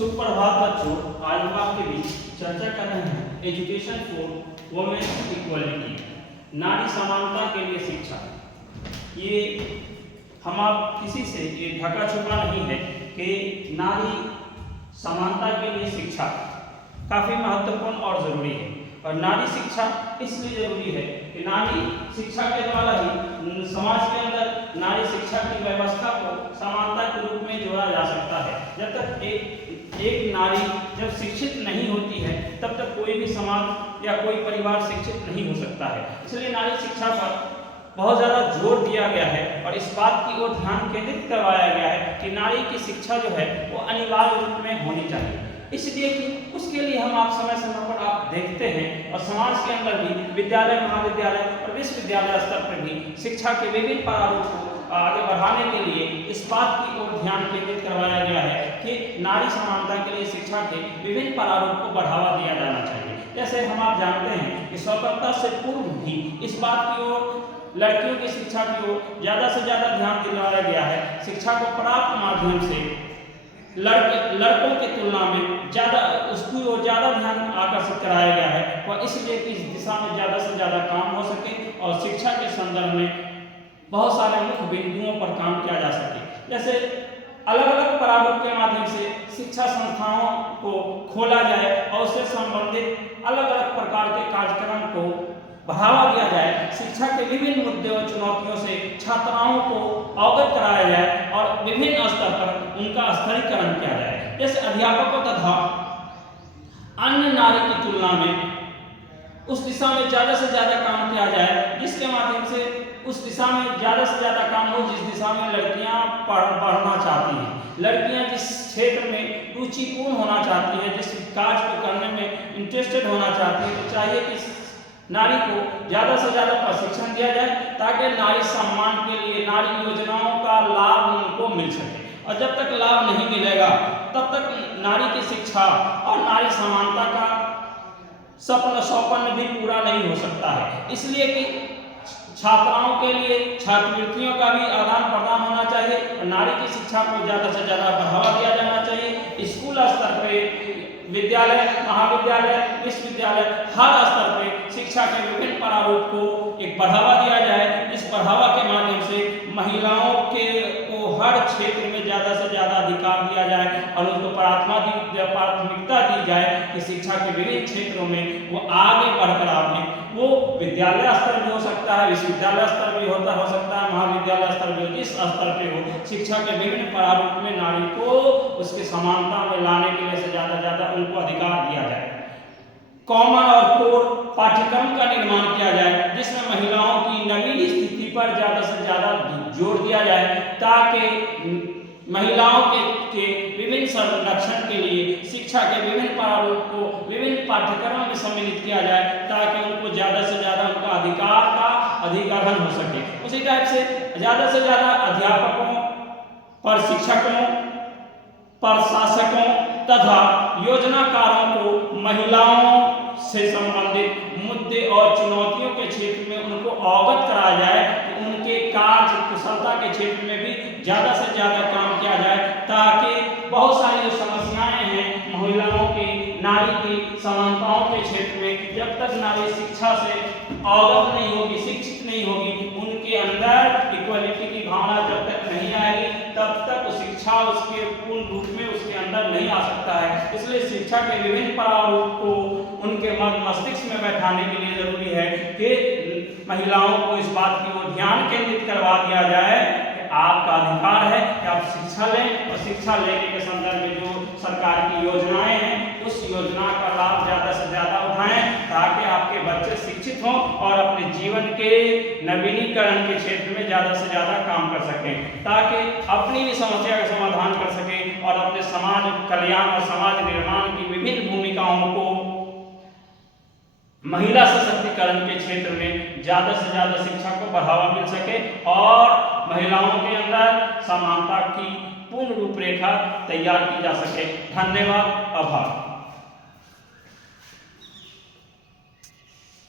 सुप्रभात बच्चों, आज हम आपके बीच चर्चा कर रहे हैं एजुकेशन फॉर वुमेन इक्वलिटी, नारी समानता के लिए शिक्षा। ये हम आप किसी से ये ढका छुपा नहीं है कि नारी समानता के लिए शिक्षा काफी महत्वपूर्ण और जरूरी है। और नारी शिक्षा इसलिए जरूरी है कि नारी शिक्षा के द्वारा ही समाज के अंदर नारी शिक्षा की व्यवस्था को समानता के रूप में जोड़ा जा सकता है। जब तक एक नारी जब शिक्षित नहीं होती है तब तक कोई भी समाज या कोई परिवार शिक्षित नहीं हो सकता है। इसलिए नारी शिक्षा पर बहुत ज़्यादा जोर दिया गया है और इस बात की ओर ध्यान केंद्रित करवाया गया है कि नारी की शिक्षा जो है वो अनिवार्य रूप में होनी चाहिए। इसलिए कि उसके लिए हम आप समय समय पर आप देखते हैं और समाज के अंदर भी विद्यालय, महाविद्यालय और विश्वविद्यालय स्तर पर भी शिक्षा के विभिन्न प्रारूप को आगे बढ़ाने के लिए इस बात की ओर ध्यान केंद्रित करवाया गया है कि नारी समानता के लिए शिक्षा के विभिन्न प्रारूप को बढ़ावा दिया जाना चाहिए। जैसे हम आप जानते हैं कि स्वतंत्रता से पूर्व भी इस बात की ओर, लड़कियों की शिक्षा की ओर ज़्यादा से ज़्यादा ध्यान दिलाया गया है। शिक्षा को प्राप्त माध्यम से लड़कों की तुलना में उसकी ओर ज़्यादा ध्यान आकर्षित कराया गया है और इसलिए कि इस दिशा में ज़्यादा से ज़्यादा काम हो सके और शिक्षा के संदर्भ में बहुत सारे मुख्य बिंदुओं पर काम किया जा सके। जैसे अलग अलग प्रारूप के माध्यम से शिक्षा संस्थाओं को खोला जाए और उससे संबंधित अलग अलग प्रकार के कार्यक्रम को बढ़ावा दिया जाए। शिक्षा के विभिन्न मुद्दों और चुनौतियों से छात्राओं को अवगत कराया जाए और विभिन्न स्तर पर उनका स्तरीकरण किया जाए। जैसे अध्यापकों तथा अन्य नारी की तुलना में उस दिशा में ज़्यादा से ज़्यादा काम किया जाए, जिसके माध्यम से उस दिशा में ज़्यादा से ज़्यादा काम हो जिस दिशा में लड़कियां पढ़ना चाहती हैं। लड़कियां जिस क्षेत्र में रुचिपूर्ण होना चाहती हैं, जिस कार्य को करने में इंटरेस्टेड होना चाहती हैं, तो चाहिए कि नारी को ज़्यादा से ज़्यादा प्रशिक्षण दिया जाए ताकि नारी सम्मान के लिए नारी योजनाओं का लाभ उनको मिल सके। और जब तक लाभ नहीं मिलेगा तब तक नारी की शिक्षा और नारी समानता का स्वप्न भी पूरा नहीं हो सकता है। इसलिए कि छात्राओं के लिए छात्रवृत्तियों का भी आदान प्रदान होना चाहिए और नारी की शिक्षा को ज़्यादा से ज़्यादा बढ़ावा दिया जाना चाहिए। स्कूल स्तर पे, विद्यालय, महाविद्यालय, विश्वविद्यालय, हर स्तर पे शिक्षा के विभिन्न प्रारूप को एक बढ़ावा दिया जाए। इस बढ़ावा के माध्यम से महिलाओं को हर क्षेत्र में ज़्यादा से ज़्यादा अधिकार दिया जाए और उनको प्राथमिकता दी जाए कि शिक्षा के विभिन्न क्षेत्रों में वो आगे बढ़कर आए। वो विद्यालय स्तर भी हो सकता है, विश्वविद्यालय स्तर भी हो सकता है, महाविद्यालय स्तर भी हो, जिस स्तर पे हो शिक्षा के विभिन्न प्रारूप में नारी को उसके समानता में लाने के लिए से ज़्यादा उनको अधिकार दिया जाए। कॉमन और कोर पाठ्यक्रम का निर्माण किया जाए जिसमें महिलाओं की नवीन स्थिति पर ज़्यादा से ज़्यादा जोर दिया जाए ताकि महिलाओं के विभिन्न संरक्षण के लिए शिक्षा के विभिन्न प्रारूप को विभिन्न पाठ्यक्रमों में सम्मिलित किया जाए ताकि उनको ज़्यादा से ज़्यादा उनका अधिकार का अधिग्रहण हो सके। उसी टाइप से ज़्यादा अध्यापकों, प्रशिक्षकों, प्रशासकों तथा योजनाकारों को महिलाओं से संबंधित मुद्दे और चुनौतियों के क्षेत्र में उनको अवगत कराया जाए कि उनके कार्य कुशलता के क्षेत्र में भी ज़्यादा से ज़्यादा काम किया जाए ताकि बहुत सारी जो समस्याएं हैं महिलाओं की, नारी की समानताओं के क्षेत्र में, जब तक नारी शिक्षा से अवगत नहीं होगी, शिक्षित नहीं होगी, उनके अंदर इक्वलिटी की भावना जब तक नहीं आएगी तब तक शिक्षा उसके पूर्ण रूप में उसके अंदर नहीं आ सकता है। इसलिए शिक्षा के विभिन्न प्रारूप को उनके मस्तिष्क में बैठाने के लिए जरूरी है कि महिलाओं को इस बात की ओर ध्यान केंद्रित करवा दिया जाए कि आपका अधिकार है कि आप शिक्षा लें और शिक्षा लेने के संदर्भ में जो सरकार की योजनाएं हैं उस योजना का लाभ ज़्यादा से ज़्यादा उठाएं ताकि आपके बच्चे शिक्षित हों और अपने जीवन के नवीनीकरण के क्षेत्र में ज़्यादा से ज़्यादा काम कर सकें, ताकि अपनी भी समस्या का समाधान कर सकें और अपने समाज कल्याण और समाज निर्माण की विभिन्न भूमिकाओं को महिला सशक्तिकरण के क्षेत्र में ज़्यादा से ज़्यादा शिक्षा को बढ़ावा मिल सके और महिलाओं के अंदर समानता की पूर्ण रूपरेखा तैयार की जा सके। धन्यवाद, आभार।